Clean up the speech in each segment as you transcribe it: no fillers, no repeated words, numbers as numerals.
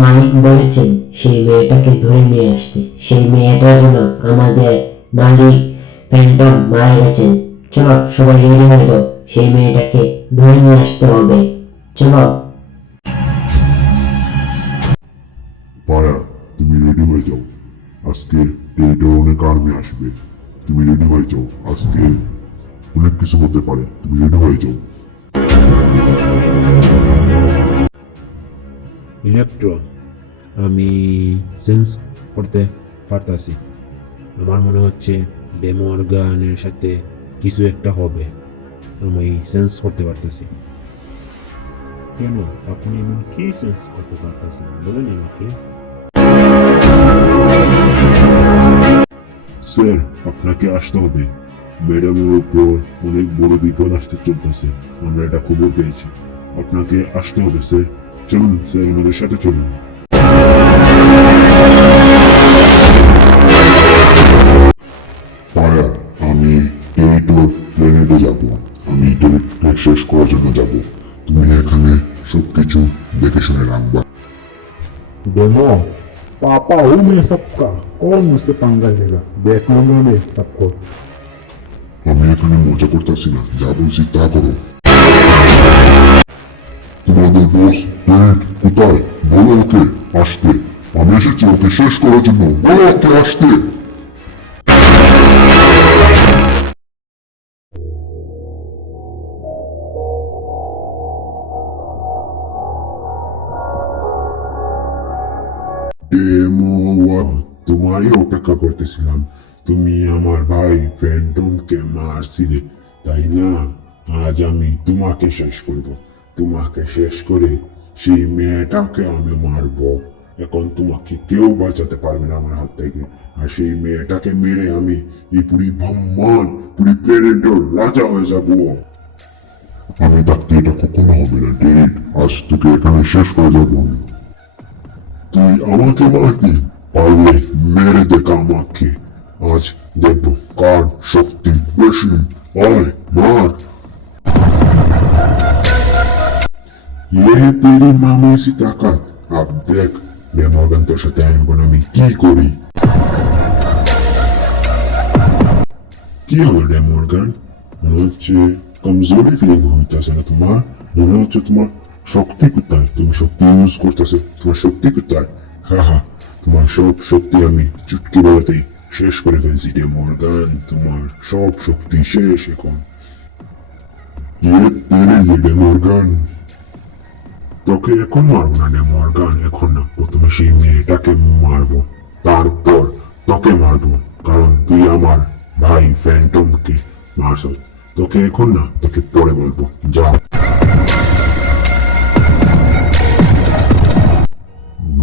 মালিক বলেছেন সেই মেয়েটাকে ধরে নিয়ে আসতে। সেই মেয়েটার জন্য আমাদের মালিক ফ্যান্টম মারা গেছেন। চলো সবাই রেডি হয়ে যাও, সেই মেয়েটাকে ধরে নিয়ে আসতে হবে। চলো। পায়া, তুমি রেডি হয়ে যাও, আজকে টেরিটর অনেক আর্মি আসবে। তুমি রেডি হয়ে যাও, আজকে অনেক কিছু হতে পারে, তুমি রেডি হয়ে যাও। ইলেকট্রন, আমি সেন্স করতে পারতাছি। আমার মনে হচ্ছে ডেমোরগানের সাথে কিছু একটা হবে। আমি সেন্স করতে পারতেছি। কেন আপনি এমন কি সেন্স করতে পারতেছেন বলেন আমাকে। স্যার, আপনাকে আসতে হবে। ম্যাডামের উপর অনেক বড় বিপদ আসতে চলতেছে, আমরা এটা খবর পেয়েছি। আপনাকে আসতে হবে স্যার। চলুন স্যার, আমাদের সাথে চলুন। পায়া, আমি টেরিটর প্ল্যানেটে যাব। আমি টেরিটকে শেষ করার জন্য যাব। তুমি এখানে সবকিছু দেখে শুনে রাখবা। डेमो पापा हूँ मैं सबका, कौन मुझसे पंगा लेगा, देख लूंगा मैं सबको। আমি এখানে মজা করতেছি না, যা বলছি তা করো। তোমাদের বস টেরিট কোথায়? বলো ওকে আসতে। আমি এসেছি ওকে শেষ করার জন্য, বলো ওকে আসতে। ডেমো ওয়ান, তোমারই অপেক্ষা করতেছিলাম। তুমি আমার ভাই ফ্যান্টমকে মারছিলে, তাই না? আজ আমি তোমাকে শেষ করব। তোমাকে শেষ করে সেই মেয়েটাকে আমি মারবো। এখন তোমাকে কেউ বাঁচাতে পারবে না আমার হাত থেকে। আর সেই মেয়েটাকে মেরে আমি এই পুরি ব্রহ্মাণ্ড, পুরি প্ল্যানেটের রাজা হয়ে যাব। আমি ডাকতে এটা কখনো হবে না ডেরিট, আজ তোকে এখানে শেষ করে যাবো আমি। তুই আমাকে মারবি? পারলে মেরে দেখা আমাকে। আজ দেখবো কার শক্তি বেশি। আয় মার। ये तेरी मामूली सी ताकत, अब देख डेमोगन তোর সাথে আমি কি করি। কি হলো ডেমোগন? মনে হচ্ছে কমজোরি ফিলিং হইতেছে না তোমার? মনে হচ্ছে তোমার শক্তি কোথায়? তুমি শক্তি ইউজ করতেছো, তোমার শক্তি কোথায়? হ্যাঁ হ্যাঁ, তোমার সব শক্তি আমি চুটকি বেলাতেই শেষ করে ফেলছি ডেমোগন। তোমার সব শক্তি শেষ এখন। ডেমোগন, তোকে এখন মারবো না ডেমোগন, এখন না। প্রথমে সেই মেয়েটাকে মারবো, তারপর তোকে মারবো, কারণ তুই আমার ভাই ফ্যান্টমকে মারছ। তোকে এখন না, তোকে পরে মারবো। যা।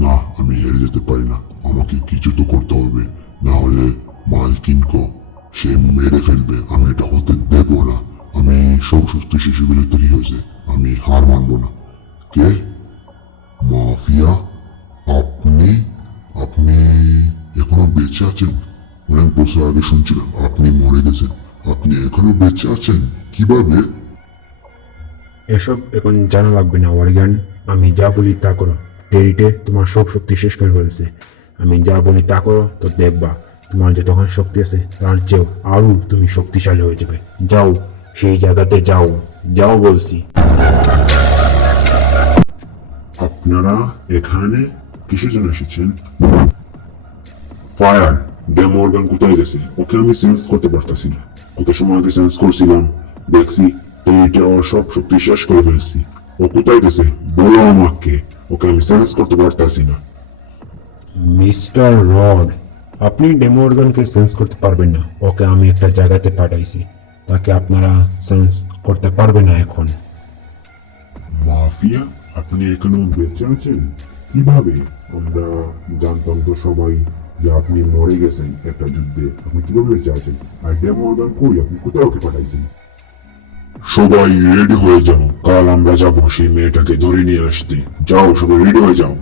না, আমি হেরে যেতে পারি না। আমাকে কিছু তো করতে হবে, না হলে মালকিনকে সে মেরে ফেলবে। আমি এটা হতে দেবো না। আমি সব সুস্থ শিশুগুলো তৈরি হয়েছে, আমি হার মানবো না। কে? মাফিয়া? আপনি? আপনি এখনো বেঁচে আছেন? অনেক বছর আগে শুনছিলাম আপনি মরে গেছেন। আপনি এখনো বেঁচে আছেন কিভাবে? এসব এখন জানা লাগবে না ওয়ার্গান। আমি যা বলি তা করো। টেরিটে তোমার সব শক্তি শেষ করে ফেলেছে। আমি যা বলি তা করো, তো দেখবা তোমার যে তখন শক্তি আছে তার চেয়েও আরো তুমি শক্তিশালী হয়ে যাবে। যাও, সেই জায়গাতে যাও, যাও বলছি। আপনারা এখানে কিসের জন্য এসেছেন? ফায়ার, ডেমোরগান কোথায় গেছে? ওকে আমি সেন্স করতে পারতাছি না। কত সময় আগে সেন্স করছিলাম, দেখছি এইটা ওর সব শক্তি শেষ করে ফেলছি। ও কোথায় গেছে বলো আমাকে, ওকে আমি সেন্স করতে পারতাছি না। মিস্টার রড, আপনি ডেমোরগানকে সেন্স করতে পারবেন না। ওকে আমি একটা জায়গাতে পাঠাইছি, তাকে আপনারা সেন্স করতে পারবেন না এখন। মাফিয়া, আপনি এখনো বেঁচে আছেন কিভাবে? আমরা জানতাম তো সবাই যে আপনি মরে গেছেন একটা যুদ্ধে। আপনি কিভাবে বেঁচে আছেন? আর ডেমোরগান কই? আপনি কোথাও ওকে পাঠাইছেন? সবাই রেডি হয়ে যাও, কাল আমরা যাবো সেই মেয়েটাকে ধরে নিয়ে আসতে। যাও, সবাই রেডি হয়ে যাও।